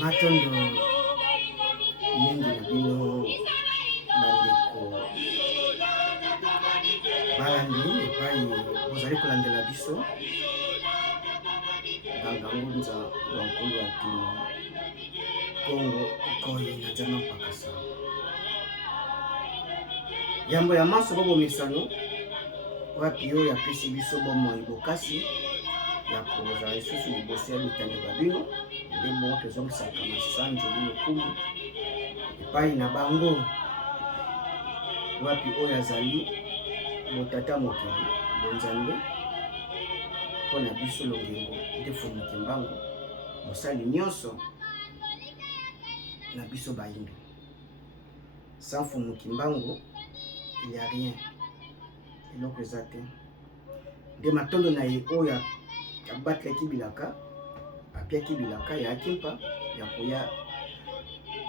Matondo mingi na bino bandeko balandi epai bozali kolandela biso bangangunza bankulu ya tino Kongo ikoyi na nzema mpakasa yambo ya maso bobomisano wapi oyo apesi biso bomoi bokasi ya kozala lisusu liboso ya bitando babino nde bongo tozongisaka masanjo bino kumu epai na bango wapi oyo azali botata mokili bonzambe mpona biso longengo nde Fumuki Mbangu mosali nyonso na biso bayindo. Sans Fumuki Mbangu il n'y a rien. Eloko eza te nde matondo na ye oyo abatlaki bilaka apiaki bilaka ya akimpa ya koya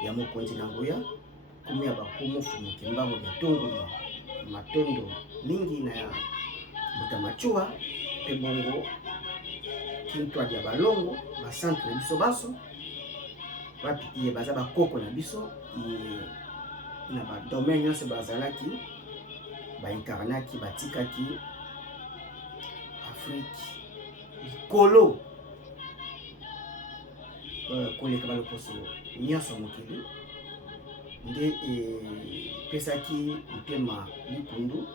ya mokonzi na ngoya kumu ya bakumu Fumuki Mbangu ya tongo ya matondo mingi na ya Mutamachuwa pe bongo kintwa ya balongo basantre na biso baso wapi iye baza bakoko na biso na badomaine nyonso bazalaki bainkarnaki batikaki Afrique likolo koleka baloposo nyonso mokili nde pesaki mpema likundu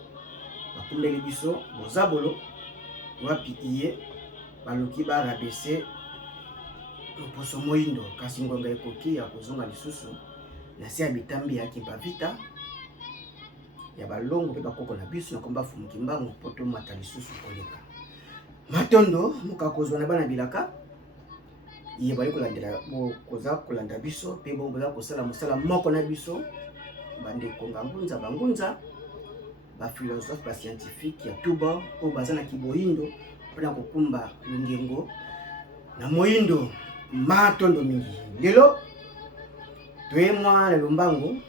bakumbeli biso bozabolo wapi iye baluki barabese loposo moindo kasi ngonga ekoki ya kozonga lisusu na se ya bitambi ya kibavita ya balongo pe bakoko na biso na komba Fumuki Mbangu poto mata lisusu koleka matondo mukakozwa na bana bilaka iye bali kolandela koza kolanda biso pe bongo za kosala mosala moko na biso bandeko ngangunza bangunza ba philosophe ba scientifique ya tuba o bazana kiboindo mpona kokumba longengo na moindo matondo mingi lelo toye mwa na Lumbangu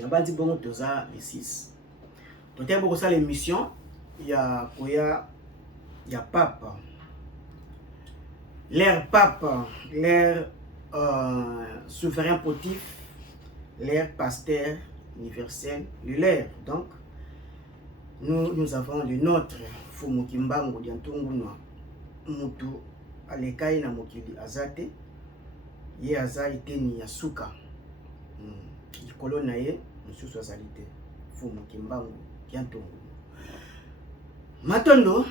na bandi bongo toza les 6 tote boko sala émission ya koya ya papa l'air papa l'air souverain pontife l'air pasteur universel l'air donc nous avons le nôtre Fumuki Mbangu diantungunwa mutu alekai na mokili azate ye aza iteni ya suka likolo na ye mosusu azali te Fumuki Mbangu diantungu matondo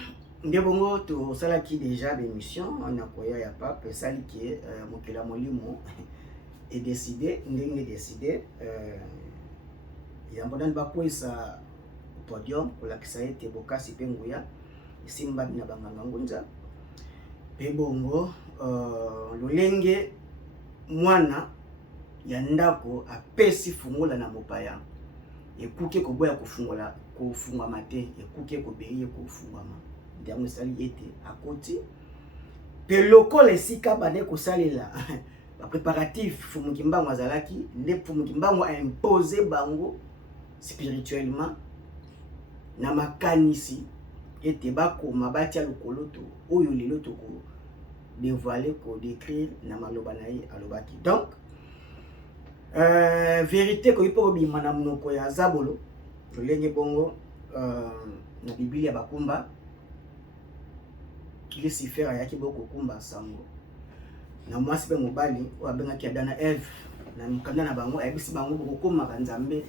nde bongo tosalaki déjà d'émission na koya ya pape esali ke mokili ya molimo edeside ndenge deside yambo nani bakwesa podium kolakisa ete bokasi mpe nguya esimbabi na banganga ngunza pe bongo lolenge mwana ya ndako apesi fungola na mopaya ekuke koboya kofungwama te ekuke kobeye kofungwama ntango esali ete akoti pe lokola esika bande kosalela bapréparatif Fumuki Mbangu azalaki nde Fumuki Mbangu a imposé bango spirituellement na makanisi ete bakoma batia lokolo to oyo lelo toko dévoiler ko décrire na maloba na ye alobaki donc vérité ko ipo bima na monoko ya zabolo tolenge bongo na Biblia bakumba Lucifer ayaki boko kumba sango na mwasi pe mobali o abengaki Adam na Eve na mukanda na bango ayebisi bango bokomaka Nzambe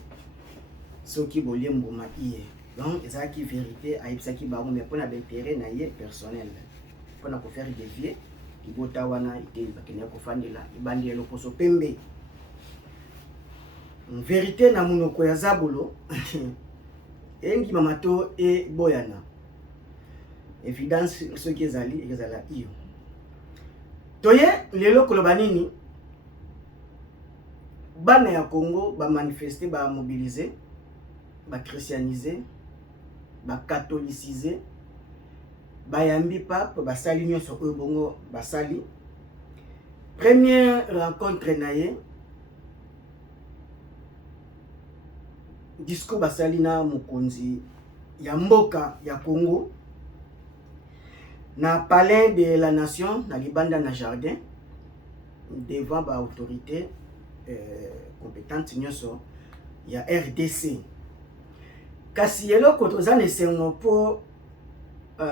soki bolemboma iye donc ezalaki vérité ayebisaki bango mais mpona baintérêt na ye personnel mpona kofaire dévier libota wana ite bakende kofandela ibandi ya loposo pembe vérité na monoko ya zabolo engi mamato e boyana évidence soki ezala iyo toye lelo koloba nini bana ya Congo ba manifester ba mobiliser ba christianiser ba catholiciser bayambi pape basali nyonso oyo bongo basali première rencontre na ye discours basali na mokonzi ya mboka ya Congo na palais de la nation na libanda na jardin devant ba autorité compétente nyonso ya RDC. Kasi eloko toza na esengo mpo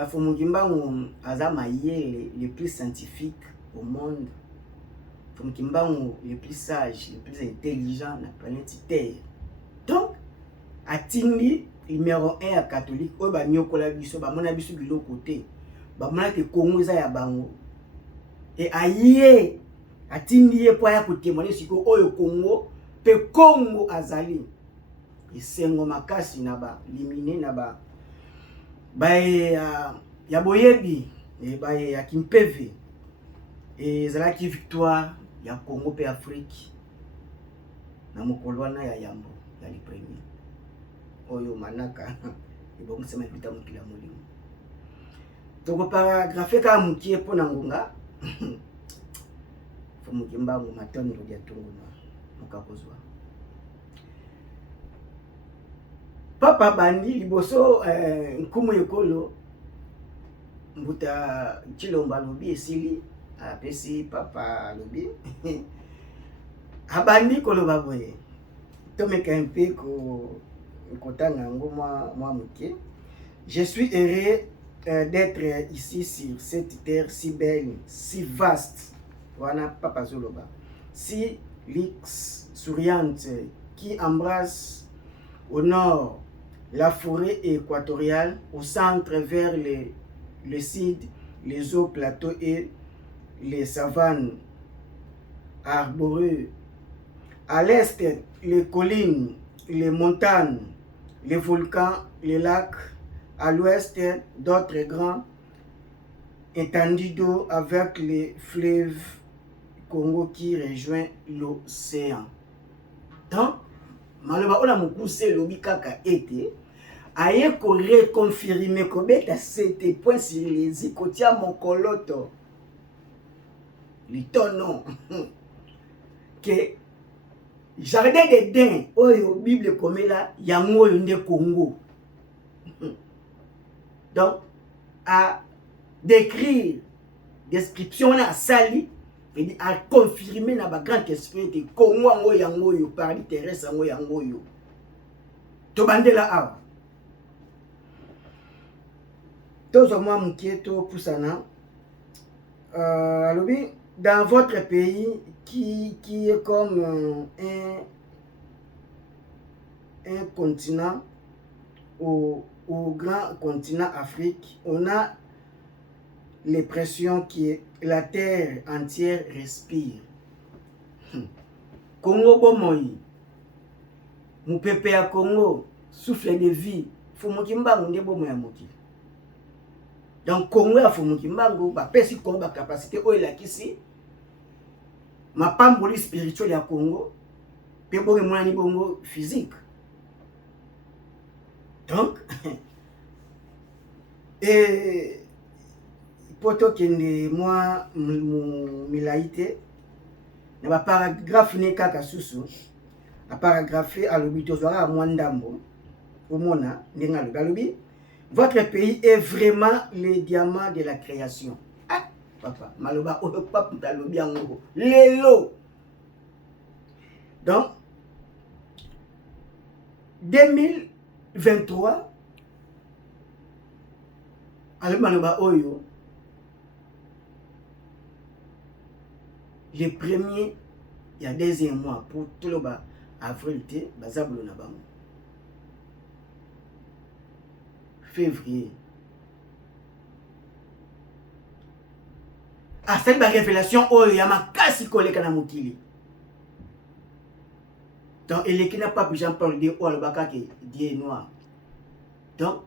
Fumukimbangu aza mayele le plus scientifique au monde. Fumukimbangu le plus sage, le plus intelligent na planète Terre. Donc atindi numéro 1 ya catholique oyo banyokola biso bamona biso biloko te bamona ke Congo eza ya bango e aye atindi ye po aya kotémoigner siko oyo Congo pe Congo azali esengo makasi na ba limine na ba ya boyebi baye ya Kimpeve ezalaki victoire ya Congo pe Afrique na mokolo wana ya yambo ya li premier oyo manaka ebongisema epita mokili ya molimo tokoparagrafe kaka mokie mpo na ngonga Fumukimbangu matondo ya tunguma mokakozwa papa bandi liboso nkumu ekolo mbuta Chilombo alobi esili apesi papa alobi abandi koloba boye tomeka mpe kotanga yango mwa moke. Je suis heureux d'être ici sur cette terre si belle, si vaste, voilà papa Zoloba, si souriante, qui embrasse au nord la forêt équatoriale, au centre vers le sud, les hauts plateaux et les savanes arboreuses, à l'est, les collines, les montagnes, les volcans, les lacs, à l'ouest, d'autres grands étendues d'eau avec les fleuves Congo qui rejoint l'océan. Donc, maloba ona mukuse lobi kaka ete aye ko reconfirmer ko beta 7 points sur les i kotia mokoloto litono que jardin d'Éden oyo Bible komela yango oyo nde Congo. Donc à décrire description na sali et à confirmer na ba grand esprit que Congo yango oyo paradis terrestre yango oyo to bandela awa tozo mwa mukieto pusana alobi dans votre pays qui est comme un continent au grand continent Afrique, on a l'impression que la terre entière respire. Congo bomoi, mupepe ya Congo, souffle de vie, Fumukimbangu nde bomoi ya mokili. Donc Congo ya Fumukimbangu ba pesi Congo ba capacité oyo lakisi ma pamboli spirituel ya Congo pe bonge mwana bongo physique. Donc et poto kende moi milaité na ba paragraphe ne kaka susu a paragraphe alobi tozwaka mwa ndambo omona ndenga alobi votre pays est vraiment le diamant de la création. Ah, papa, maloba oyo papa talobi yango lelo. Donc 2023 alobi maloba oyo le premier il y a deuxième mois pour tout le bas avril te bazablo na bango février asali ba révélation oyo ya makasi koleka na mokili. Donc eleki na pape Jean-Paul II oyo alobaka ke Dieu noir. Donc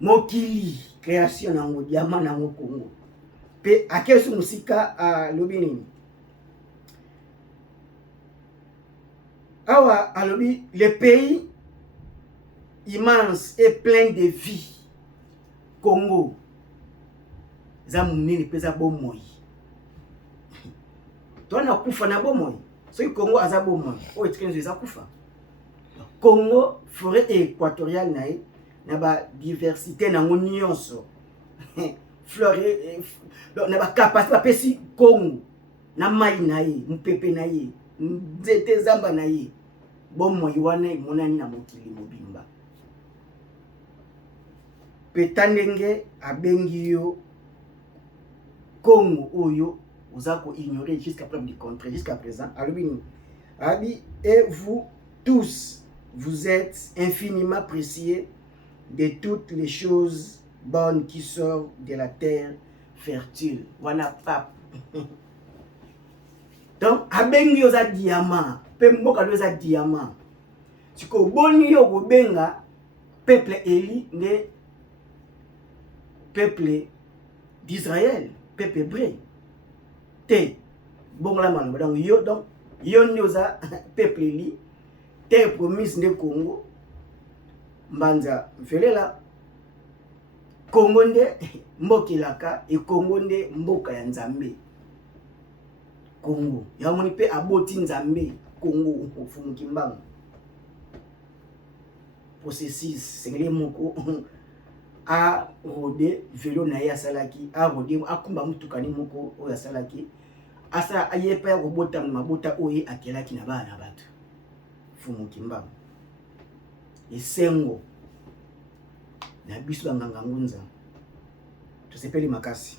mokili création nango diamant nango Congo pe akesu musika alobi nini awa alobi le pays immense et plein de vie Congo za munene peza bomoi tona kufa na bomoi soki Congo aza bomoi o etkenzo za kufa. Congo forêt équatoriale na ba diversité nango nyonso fleurir na ba capacité ba pesi Congo na mai na ye mpepe na ye nzete zamba na ye bomo yiwane monani na mokili mobimba petandenge abengi yo Congo oyo ozako ignorer jusqu'à preuve du contraire jusqu'à présent Abi et vous tous vous êtes infiniment précieux de toutes les choses bonnes qui sortent de la terre fertile. Wana pape. Donc, abengi yo za diamant, pe mboka yo za diamant. Siko boni yo go benga peuple Eli ne peuple d'Israël, peuple hébreu. Te bon la mano donc yo nyo za peuple Eli terre promise de Congo. Mbanza mfelela Congo nde mbokelaka e Congo nde mboka ya Nzambe. Congo ya moni pe aboti Nzambe Congo ofumuki mbango processus sengeli moko a rodé vélo na ya salaki a rodé akumba mutukani moko o ya salaki asa ayepa ya robota mabota oye akelaki na bana bato fumuki mbango esengo na biso banganga ngunza tosepeli makasi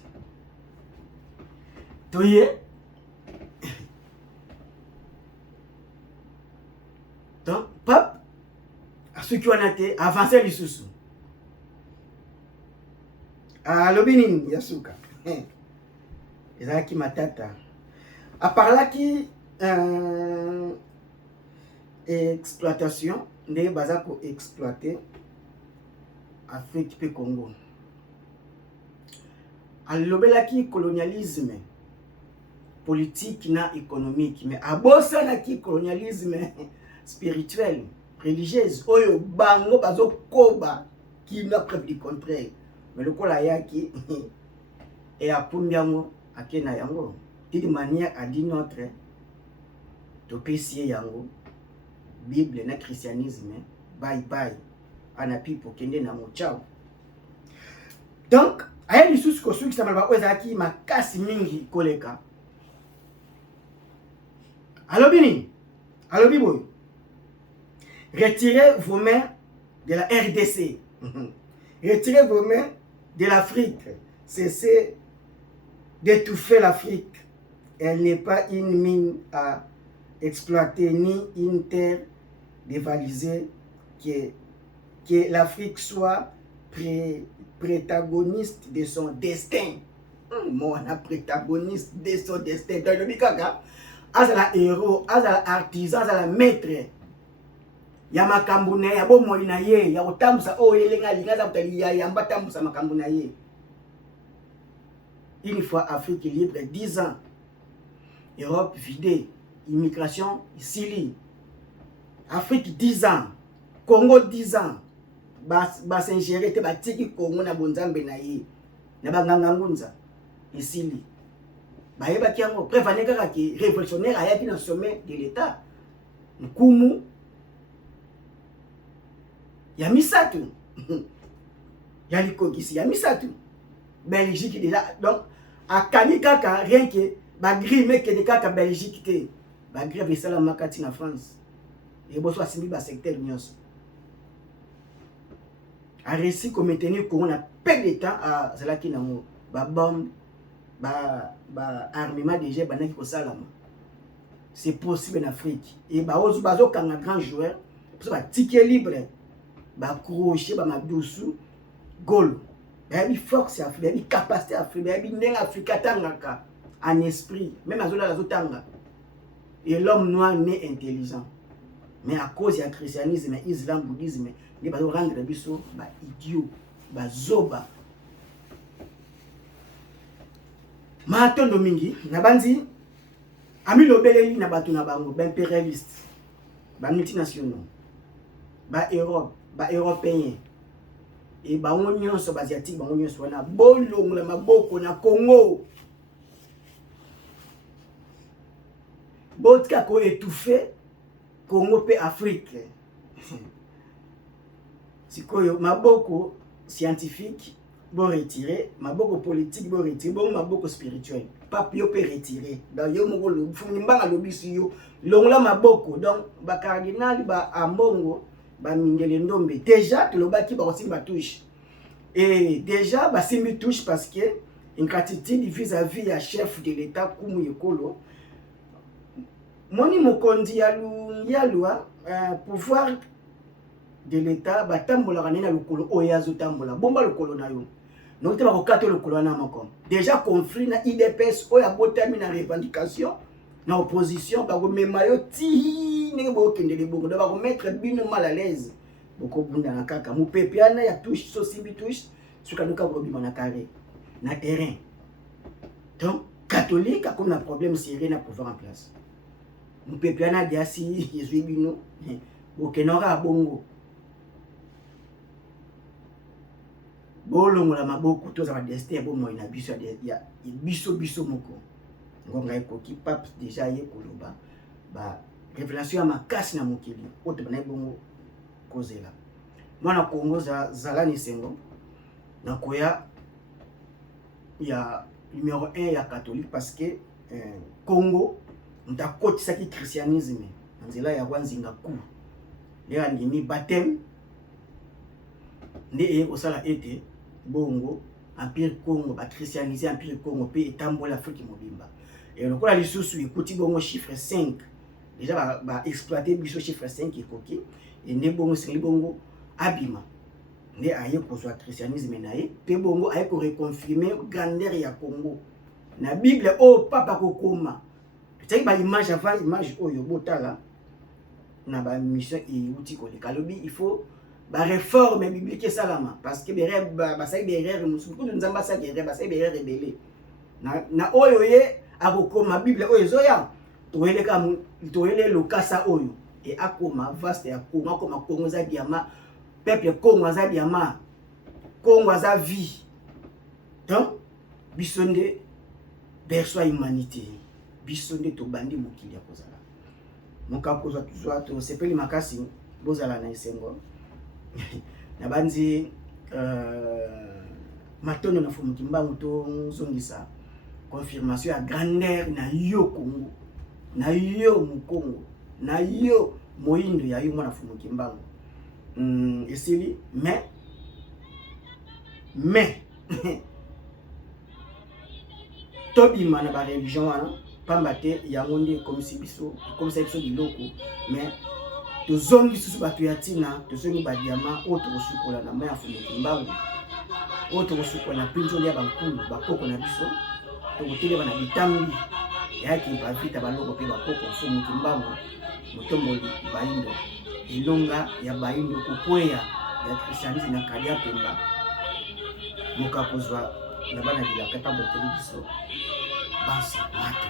toye donc pape asuki wana te avancer lisusu alobi nini yasuka ezalaki matata aparlaki exploitation ndenge baza ko exploiter Afrique pe Congo. Alobelaki colonialisme politique na économique mais abosanaki colonialisme spirituel religieuse oyo bango bazo koba qui n'a preuve du contraire mais le kola yaki et apundiamo akena yango d'une manière à d'une autre to pesier yango Bible na christianisme bye bye anapi pour kende na mochao. Donc aya lisusu ko suki sama ba ezaki makasi mingi koleka alobi boy retirez vos mains de la RDC retirez vos mains de l'Afrique, cessez d'étouffer l'Afrique. Elle n'est pas une mine à exploiter ni une terre dévalisée. Que l'Afrique soit protagoniste de son destin. Mon protagoniste de son destin. Donc le bikaka, azala héros, azala artisan, azala maître. Ya makambu na ya bomoi na ye, ya otambusa o yelenga linga za butali ya yamba tambusa makambu na ye. Une fois Afrique libre, 10 ans. Europe vidée, immigration ici. Afrique 10 ans. Congo 10 ans. Bas s'ingérer te batiki Congo na bonzambe na ye. Na banganga ngunza ici. Ba yeba kiango prévaner kaka ki révolutionnaire ayaki na sommet de l'état. Nkumu ya misatu. Ya likokisi ya misatu. Belgique déjà donc akani kaka rien que ba grime que de kaka Belgique te. Ba grève et sala makati na France. Et boso asimi ba secteur nyonso. A réussi comme maintenir qu'on a peu de temps à Zalaki Namo, ba bombe, ba armement déjà banaki ko salama. C'est possible en Afrique. Et ba ozu bazo kanga grand joueur, parce ba ticket libre, ba crochet, ba madusu, goal. Ba bi force Afrique, ba bi capacité Afrique, ba bi ndeng Afrique tangaka en esprit, même azola la zotanga. Et l'homme noir n'est intelligent. Mais à cause du christianisme, l'islam, le bouddhisme, ils vont rendre les gens idiots, zoba. Marathon Domingi, Nabanzi, Ami Lobeleli na batu na bango, impérialiste, multinationaux, Europe, européen, et on so asiatique, on so na bolong la maboko na Congo. Botka ko étouffé Congo pe Afrique. Sikoyo maboko scientifique bon retirer maboko politique bon retirer bon maboko spirituel pape yo peut retirer dans yo moko lo fumbanga lobisi yo longola maboko donc ba cardinal ba ambongo ba mingele ndombe déjà to lobaki ba osimba touche et déjà ba simbi touche parce que une gratitude vis-à-vis à chef de l'état kumu yekolo moni mokondi ya loi pouvoir de l'état batambola kanena lokolo oyazo tambola bomba lokolo na yo non te ba kokato lokolo na mako déjà conflit na IDPS oya botami na revendication na opposition ba ko mema yo ti ne bo kende le bongo ba ko mettre bino mal à l'aise boko bunda na kaka mu pepiana ya touche so simbi touche suka nuka ko bima na carré na terrain donc catholique a comme un problème sérieux na pouvoir en place mu pepiana dia si yesu bino bokenora bongo bolongola maboko toza ba destin bo mo ina biso ya biso moko ngonga ekoki pape déjà ye koloba ba révélation ya makasi na mokili oto bana bongo kozela mwana Kongo zalani sengo na koya ya numéro 1 ya catholique parce que Congo ntakotisaki christianisme nzela ya wanzinga ku lea ndimi baptême nde osala ete bongo empire Congo ba christianiser empire Congo pe etambola Afrique mobimba et lokola lisusu ekuti bongo chiffre 5 déjà ba exploiter biso chiffre 5 ekoki et ne bongo seli bongo abima nde aye kozwa christianisme na ye pe bongo aye ko reconfirmer grandeur ya Congo na Bible o papa kokoma peut-être ba image avant image oyo botala na ba mission et outil koleka lobi il faut ba réforme biblique salama parce que ba sa erreur musuku nzamba sa erreur ba sa erreur rebelle na oyo ye akokoma Bible oyo zoya toyele lokasa oyo et akoma vaste ya Congo akoma Congo za diama peuple Congo za diama Congo za vie donc bisonde berso humanité bisonde to bandi mokili ya kozala moka kozwa tuzwa to sepeli makasi bozala na esengo na banzi matono na fumu kimbangu to zongisa confirmation ya grandeur na yo Congo na yo Mukongo na yo moindo ya yo mwana fumu kimbangu esili mais tobima na ba religion wana pambate yango nde comme si biso biloko mais tozongi susu bato ya tina tozongi ba diama oto kosukola na maya fumu kimbangu oto kosukola na pinzo ya bankulu bakoko na biso tokotele na bitambi yaki bavita baloko pe bakoko fumu kimbangu motomboli baindo ilonga ya baindo kukwea ya christianisme na kalia pemba mokakozwa na bana bila kata boteli biso basi mato